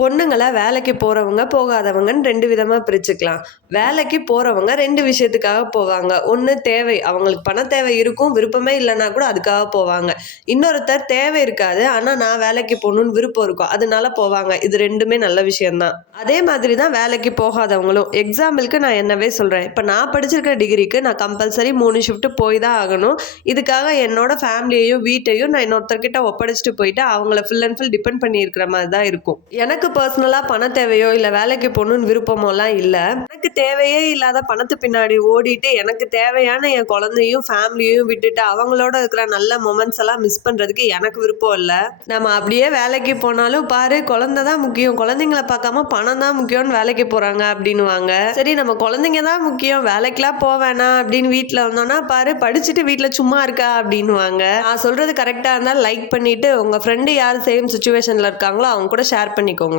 பொண்ணுங்கள வேலைக்கு போறவங்க, போகாதவங்கன்னு 2 விதமா பிரிச்சுக்கலாம். வேலைக்கு போறவங்க 2 விஷயத்துக்காக போவாங்க. ஒண்ணு தேவை. அவங்களுக்கு பண தேவை இருக்கும். விருப்பமே இல்லன்னா கூட அதுக்காக போவாங்க. இன்னொருத்தர் தேவை இருக்காது. ஆனா நான் வேலைக்கு போணும்னு விருப்பம் இருக்கும். அதனால போவாங்க. இது 2மே நல்ல விஷயம் தான். அதே மாதிரி தான் வேலைக்கு போகாதவங்களும். எக்ஸாம்பிளுக்கு நான் என்னவே சொல்றேன். இப்ப நான் படிச்சிருக்கிற டிகிரிக்கு நான் கம்பல்சரி 3 ஷிஃப்ட் போய் தான் ஆகணும். இதுக்காக என்னோட ஃபேமிலியையும், வீட்டையும் நான் இன்னொருத்தர்கிட்ட ஒப்படைச்சுட்டு போயிட்டு அவங்கள ஃபுல் அண்ட் ஃபுல் டிபெண்ட் பண்ணி இருக்கிற மாதிரி தான் இருக்கும். எனக்கு பர்சனலா பண தேவையோ இல்ல வேலைக்கு போகணும்னு விருப்பமோலாம் இல்ல. எனக்கு தேவையே இல்லாத பணத்து பின்னாடி ஓடிட்டு எனக்கு தேவையான என் குழந்தையும் ஃபேமிலியும் விட்டுட்டு அவங்களோட இருக்கிற நல்ல மொமெண்ட்ஸ் எல்லாம் மிஸ் பண்றதுக்கு எனக்கு விருப்பம் இல்ல. நம்ம அப்படியே வேலைக்கு போனாலும் பாரு குழந்தை தான் முக்கியம், குழந்தைங்கள பார்க்காம பணம் தான் முக்கியம்னு வேலைக்கு போறாங்க அப்படின்னுவாங்க. சரி நம்ம குழந்தைங்க தான் முக்கியம், வேலைக்கெல்லாம் போவேனா அப்படின்னு வீட்டுல வந்தோம்னா பாரு படிச்சுட்டு வீட்டுல சும்மா இருக்கா அப்படின்னுவாங்க. நான் சொல்றது கரெக்டா இருந்தா லைக் பண்ணிட்டு உங்க ஃப்ரெண்டு யார் சேம் சுச்சுவேஷன்ல இருக்காங்களோ அவங்க கூட ஷேர் பண்ணிக்கோங்க.